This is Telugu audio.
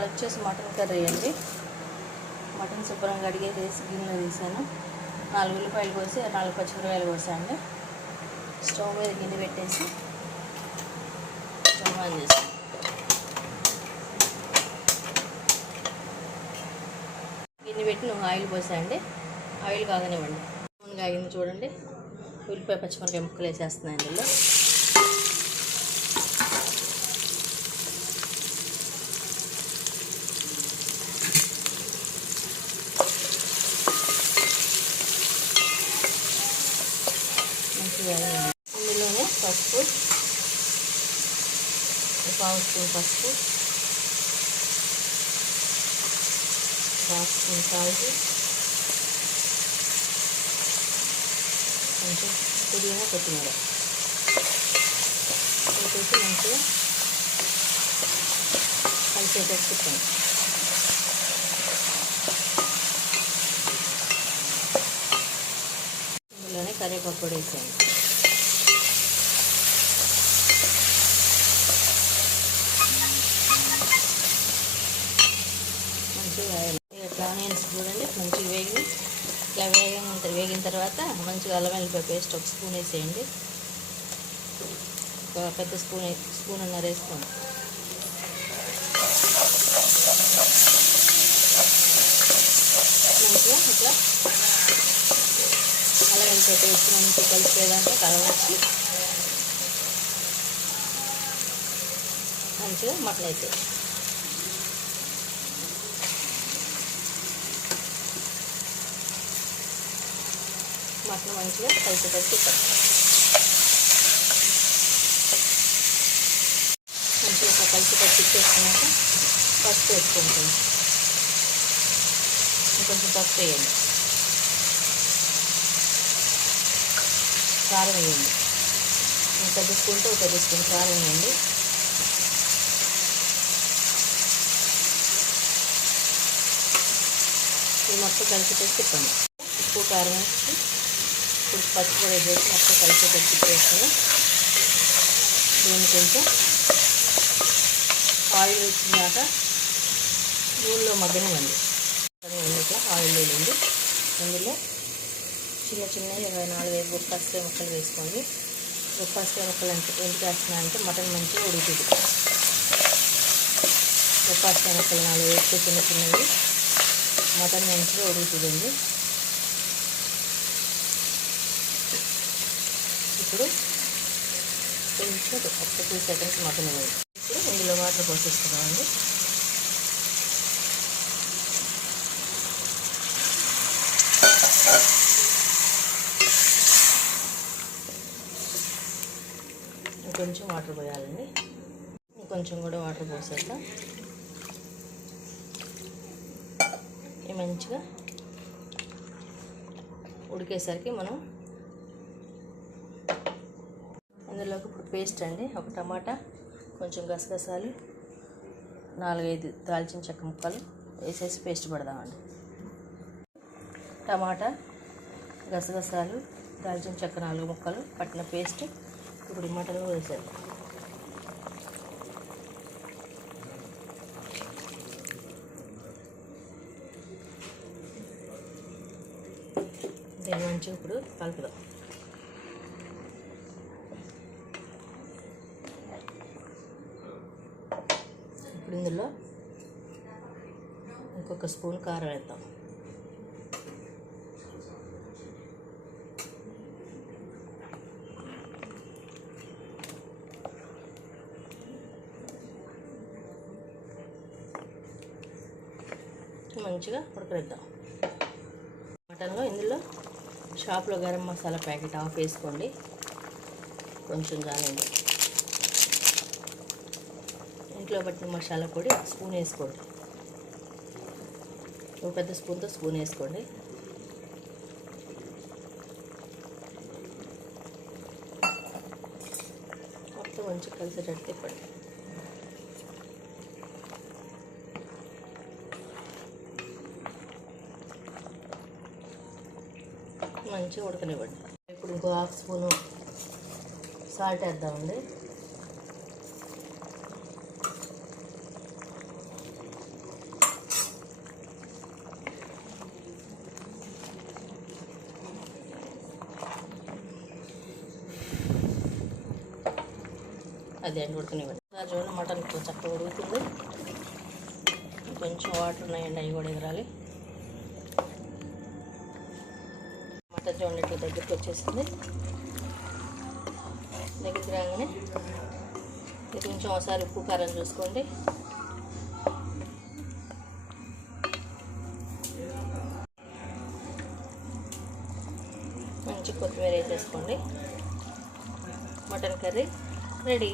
ఇవాళ వచ్చేసి మటన్ కర్రీ అండి. మటన్ శుభ్రంగా కడిగేసి గిన్నెలో తీసాను. 4 ఉల్లిపాయలు కోసి 4 పచ్చిమిరపకాయలు కోసాను. స్టవ్ మీద గిన్నె పెట్టేసి స్టవ్ ఆన్ చేసాను. గిన్నె పెట్టి ఆయిల్ పోసాండి. ఆయిల్ కాగనివ్వండి. నూనె కాగింది చూడండి. ఉల్లిపాయ పచ్చిమిరపకాయ ముక్కలు వేసేస్తున్నాయి అందులో. ఇందులోనే పసుపు, 1/2 స్పూన్ పసుపు, 1/2 స్పూన్ సాల్ట్, కొంచెం పుదీనా కొత్తిమీర వేసి మంచిగా కలిసేటట్టు తిప్పండి. ఇందులోనే కరివేపాకు కూడా వేసాను. మంచిగా ఇట్లా ఆనియన్స్ చూడండి మంచిగా వేగి ఇట్లా వేగిన తర్వాత మంచిగా అల్లం వెల్లిపాయ పేస్ట్ 1 స్పూన్ వేసేయండి. ఒక పెద్ద స్పూన్ అన్నర వేసుకోండి. మంచిగా ఇట్లా అల్లం వెల్లిపాయ పేస్ట్ మంచిగా కలిసిపోయేదాకా కలవచ్చు. మంచిగా మటన్ వేసేది మటన్ మంచిగా కలిసేటట్టు తిప్పండి. మంచిగా కలిసేటట్టు తిప్పేసుకున్నాక పసుపు వేసుకుంటుంది. ఇంకొంచెం పసుపు వేయండి. కారం వేయండి. పెద్ద స్పూన్తో 1 పెద్ద స్పూన్ కారం వేయండి. ఇది మొత్తం కలిసేటట్టు తిప్పండి. ఉప్పు కారం వేసి ఇప్పుడు పచ్చి కూడా వేసి మొత్తం కలిసేటట్టు తిప్పేసుకొని దీన్ని కొంచెం ఆయిల్ వచ్చినాక నూనెలో మగ్గనివ్వండి. ఇట్లా ఆయిల్ వేయండి. ఇందులో చిన్నవి 4-5 బొప్పాస్కాయ ముక్కలు వేసుకోండి. బొప్పాస్కాయ ముక్కలు అంటే ఎందుకు వేస్తున్నాయంటే మటన్ మంచిగా ఉడుకుతుంది. బొప్పాస్కాయ ముక్కలు 4 వేస్తే చిన్నవి మటన్ మంచిగా ఉడుకుతుందండి. ఇప్పుడు కొంచెం ఒక 2 సెకండ్స్ మగ్గనివ్వండి. ఇప్పుడు ఇందులో వాటర్ పోసేస్తున్నామండి. ఇంకొంచెం వాటర్ పోయాలండి. ఇంకొంచెం కూడా వాటర్ పోసేద్దాం. ఇది మంచిగా ఉడికేసరికి మనం ఇందులోకి ఇప్పుడు పేస్ట్ అండి. ఒక టమాటా, కొంచెం గసగసాలు, 4-5 దాల్చిన చెక్క ముక్కలు వేసేసి పేస్ట్ పడదామండి. టమాటా, గసగసాలు, దాల్చిన చెక్క 4 ముక్కలు పట్టిన పేస్ట్ ఇప్పుడు మటన్లో వేసారు. దీన్ని మంచిగా ఇప్పుడు కలుపుదాం. ఇప్పుడు ఇందులో ఇంకొక స్పూన్ కారం వేద్దాం. మంచిగా ఉడకనిద్దాం. మటన్లో ఇందులో షాప్లో గరం మసాలా ప్యాకెట్ హాఫ్ వేసుకోండి. కొంచెం చాలండి. ఇంట్లో పట్టిన మసాలా పొడి 1 స్పూన్ వేసుకోండి. ఒక పెద్ద స్పూన్తో స్పూన్ వేసుకోండి. మొత్తం మంచిగా కలిసేటట్టు తిప్పండి. మంచిగా ఉడకనివ్వండి. ఇప్పుడు ఇంకో 1/2 స్పూను సాల్ట్ వేద్దామండి. అదే అండి ఉడకనివ్వండి. చూడండి మటన్ చక్కగా ఉడుకుతుంది. కొంచెం వాటర్ ఉన్నాయండి, అవి కూడా ఎగరాలి. మటన్ చూడండి ఇట్లా దగ్గరికి వచ్చేసింది. దగ్గరికి రాగానే ఇది కొంచెం ఒకసారి ఉప్పు కారం చూసుకోండి. మంచి కొత్తిమీర వేసేసుకోండి. Mutton curry ready.